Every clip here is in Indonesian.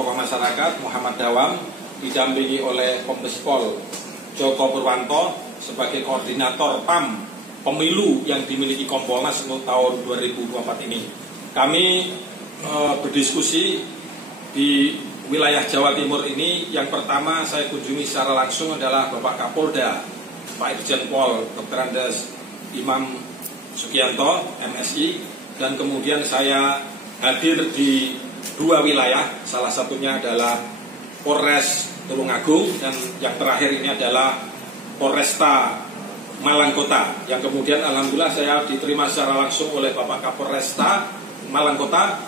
tokoh masyarakat Muhammad Dawam, didampingi oleh Kombes Pol Joko Purwanto sebagai koordinator PAM pemilu yang dimiliki Kompolnas untuk tahun 2024 ini. Kami berdiskusi di wilayah Jawa Timur ini. Yang pertama saya kunjungi secara langsung adalah Bapak Kapolda, Pak Irjen Pol Dr. Andes Imam Sugianto, MSI, dan kemudian saya hadir di dua wilayah, salah satunya adalah Polres Tulungagung dan yang terakhir ini adalah Polresta Malang Kota, yang kemudian alhamdulillah saya diterima secara langsung oleh Bapak Kapolresta Malang Kota,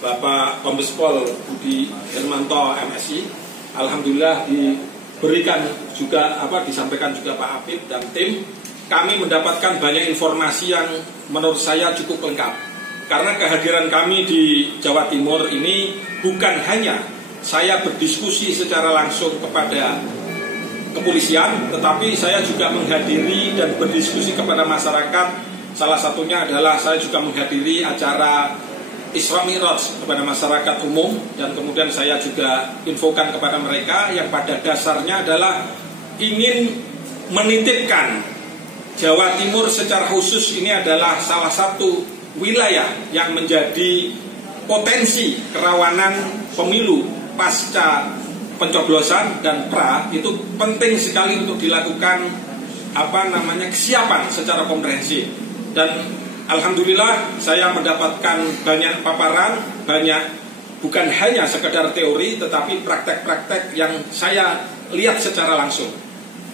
Bapak Kombes Pol Budi Hermanto, MSI. Alhamdulillah diberikan juga disampaikan juga Pak Apip dan tim. Kami mendapatkan banyak informasi yang menurut saya cukup lengkap. Karena kehadiran kami di Jawa Timur ini bukan hanya saya berdiskusi secara langsung kepada kepolisian, tetapi saya juga menghadiri dan berdiskusi kepada masyarakat. Salah satunya adalah saya juga menghadiri acara Isra Mi'raj kepada masyarakat umum, dan kemudian saya juga infokan kepada mereka yang pada dasarnya adalah ingin menitipkan Jawa Timur secara khusus ini adalah salah satu wilayah yang menjadi potensi kerawanan pemilu pasca pencoblosan dan pra. Itu penting sekali untuk dilakukan kesiapan secara komprehensif. Dan alhamdulillah saya mendapatkan banyak paparan, bukan hanya sekedar teori tetapi praktek-praktek yang saya lihat secara langsung.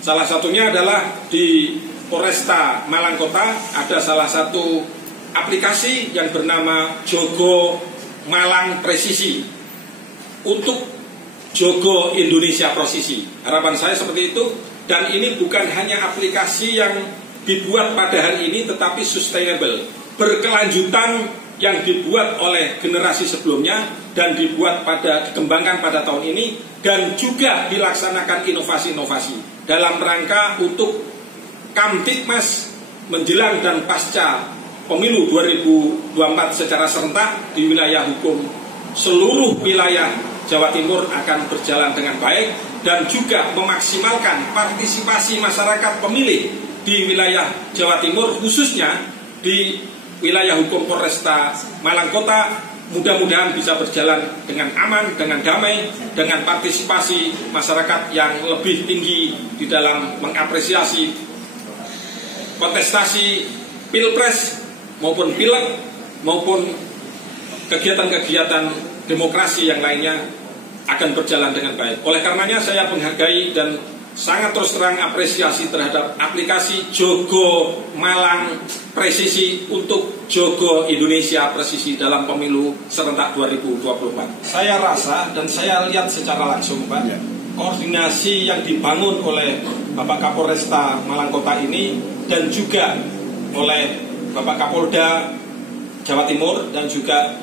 Salah satunya adalah di Polresta Malang Kota ada salah satu aplikasi yang bernama Jogo Malang Presisi untuk Jogo Indonesia Prosisi. Harapan saya seperti itu. Dan ini bukan hanya aplikasi yang dibuat pada hari ini, tetapi sustainable, berkelanjutan, yang dibuat oleh generasi sebelumnya dan dikembangkan pada tahun ini, dan juga dilaksanakan inovasi-inovasi dalam rangka untuk Kamtibmas menjelang dan pasca pemilu 2024 secara serentak di wilayah hukum. Seluruh wilayah Jawa Timur akan berjalan dengan baik dan juga memaksimalkan partisipasi masyarakat pemilih di wilayah Jawa Timur, khususnya di wilayah hukum Polresta Malang Kota. Mudah-mudahan bisa berjalan dengan aman, dengan damai, dengan partisipasi masyarakat yang lebih tinggi di dalam mengapresiasi kontestasi Pilpres maupun pileg maupun kegiatan-kegiatan demokrasi yang lainnya akan berjalan dengan baik. Oleh karenanya saya menghargai dan sangat terus terang apresiasi terhadap aplikasi Jogo Malang Presisi untuk Jogo Indonesia Presisi dalam pemilu serentak 2024. Saya rasa dan saya lihat secara langsung, Pak, koordinasi yang dibangun oleh Bapak Kapolresta Malang Kota ini dan juga oleh Bapak Kapolda Jawa Timur dan juga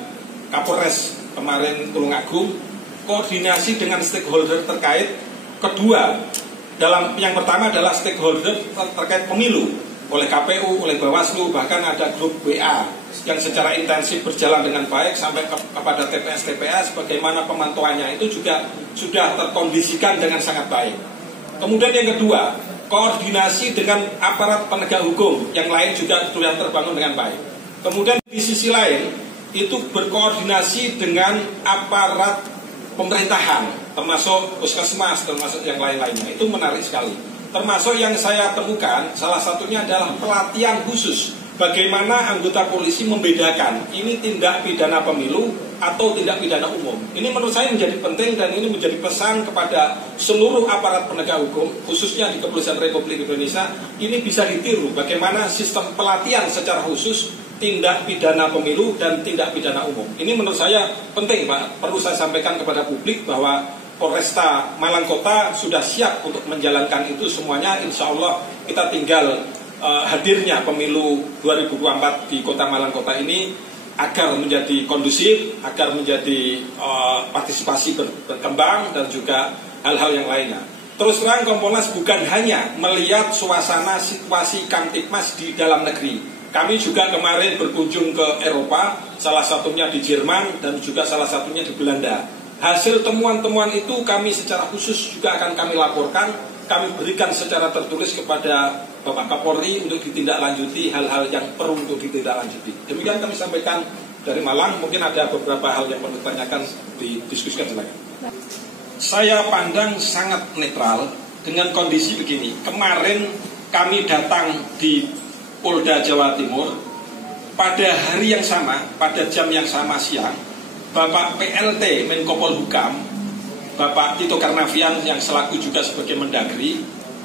Kapolres kemarin Tulungagung, koordinasi dengan stakeholder terkait. Kedua, yang pertama adalah stakeholder terkait pemilu oleh KPU, oleh Bawaslu, bahkan ada grup WA yang secara intensif berjalan dengan baik sampai kepada TPS-TPS. Bagaimana pemantauannya itu juga sudah terkondisikan dengan sangat baik. Kemudian yang kedua, koordinasi dengan aparat penegak hukum yang lain juga sudah terbangun dengan baik. Kemudian di sisi lain itu berkoordinasi dengan aparat pemerintahan, termasuk puskesmas, termasuk yang lain-lainnya. Itu menarik sekali. Termasuk yang saya temukan, salah satunya adalah pelatihan khusus bagaimana anggota polisi membedakan ini tindak pidana pemilu atau tindak pidana umum. Ini menurut saya menjadi penting dan ini menjadi pesan kepada seluruh aparat penegak hukum, khususnya di Kepolisian Republik Indonesia. Ini bisa ditiru bagaimana sistem pelatihan secara khusus tindak pidana pemilu dan tindak pidana umum. Ini menurut saya penting, Pak. Perlu saya sampaikan kepada publik bahwa Polresta Malang Kota sudah siap untuk menjalankan itu semuanya. Insya Allah kita tinggal hadirnya pemilu 2024 di Kota Malang Kota ini agar menjadi kondusif, agar menjadi partisipasi berkembang dan juga hal-hal yang lainnya. Terus terang Kompolnas bukan hanya melihat suasana situasi Kamtibmas di dalam negeri. Kami juga kemarin berkunjung ke Eropa, salah satunya di Jerman dan juga salah satunya di Belanda. Hasil temuan-temuan itu kami secara khusus juga akan kami laporkan, kami berikan secara tertulis kepada Bapak Kapolri untuk ditindaklanjuti hal-hal yang perlu untuk ditindaklanjuti. Demikian kami sampaikan dari Malang. Mungkin ada beberapa hal yang perlu ditanyakan, didiskusikan silakan. Saya pandang sangat netral dengan kondisi begini. Kemarin kami datang di Polda Jawa Timur pada hari yang sama, pada jam yang sama siang, Bapak PLT Menko Polhukam, Bapak Tito Karnavian yang selaku juga sebagai Mendagri,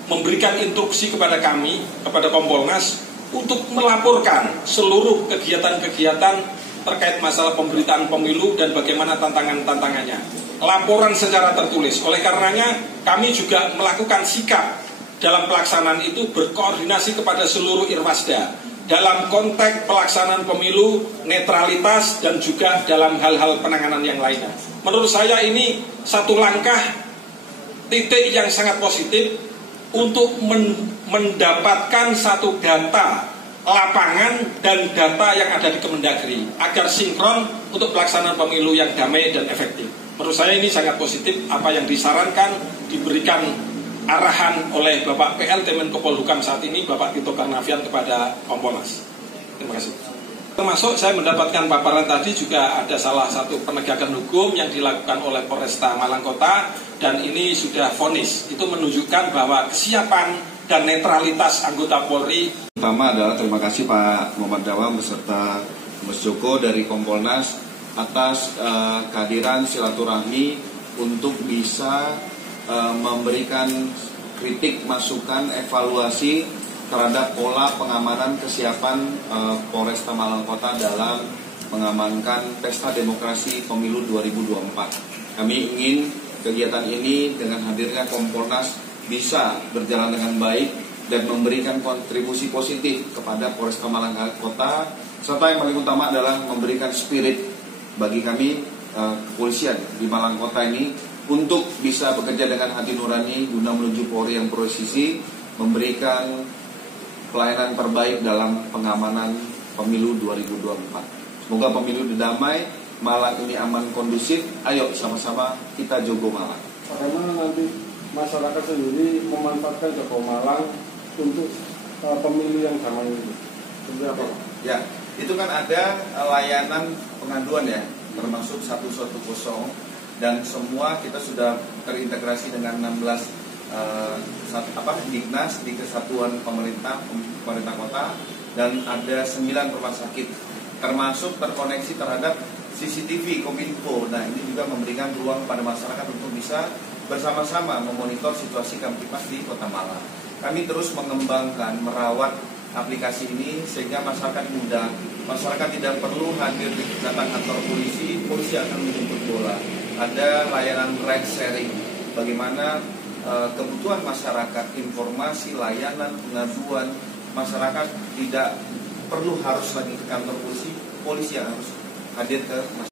memberikan instruksi kepada kami, kepada Kompolnas, untuk melaporkan seluruh kegiatan-kegiatan terkait masalah pemberitaan pemilu dan bagaimana tantangan-tantangannya. Laporan secara tertulis. Oleh karenanya, kami juga melakukan sikap dalam pelaksanaan itu berkoordinasi kepada seluruh Irwasda dalam konteks pelaksanaan pemilu, netralitas, dan juga dalam hal-hal penanganan yang lainnya. Menurut saya ini satu langkah titik yang sangat positif untuk mendapatkan satu data lapangan dan data yang ada di Kemendagri agar sinkron untuk pelaksanaan pemilu yang damai dan efektif. Menurut saya ini sangat positif apa yang disarankan, diberikan arahan oleh Bapak PLT Menko Polhukam saat ini, Bapak Tito Karnavian kepada Kompolnas. Terima kasih. Termasuk saya mendapatkan paparan tadi juga ada salah satu penegakan hukum yang dilakukan oleh Polresta Malang Kota dan ini sudah vonis. Itu menunjukkan bahwa kesiapan dan netralitas anggota Polri. Pertama adalah terima kasih Pak Muhammad Dawam beserta Mas Joko dari Kompolnas atas kehadiran silaturahmi untuk bisa memberikan kritik, masukan, evaluasi terhadap pola pengamanan kesiapan Polresta Malang Kota dalam mengamankan pesta demokrasi pemilu 2024. Kami ingin kegiatan ini dengan hadirnya Kompolnas bisa berjalan dengan baik dan memberikan kontribusi positif kepada Polresta Malang Kota, serta yang paling utama adalah memberikan spirit bagi kami kepolisian di Malang Kota ini untuk bisa bekerja dengan hati nurani guna menuju Polri yang presisi, memberikan pelayanan terbaik dalam pengamanan pemilu 2024. Semoga pemilu damai, Malang ini aman kondusif. Ayo sama-sama kita jogo Malang. Karena nanti masyarakat sendiri memanfaatkan Jogo Malang untuk pemilu yang damai ini. Seperti apa? Ya, itu kan ada layanan pengaduan ya, termasuk 110 dan semua kita sudah terintegrasi dengan 16 Dignas di kesatuan pemerintah kota dan ada 9 rumah sakit termasuk terkoneksi terhadap CCTV Kominfo. Nah, ini juga memberikan ruang pada masyarakat untuk bisa bersama-sama memonitor situasi Kamtipmas di Kota Malang. Kami terus mengembangkan, merawat aplikasi ini sehingga masyarakat mudah. Masyarakat tidak perlu hadir di datang kantor polisi akan menjemput bola. Ada layanan ride sharing, bagaimana kebutuhan masyarakat, informasi, layanan, pengaduan, masyarakat tidak perlu harus lagi ke kantor polisi yang harus hadir ke masyarakat.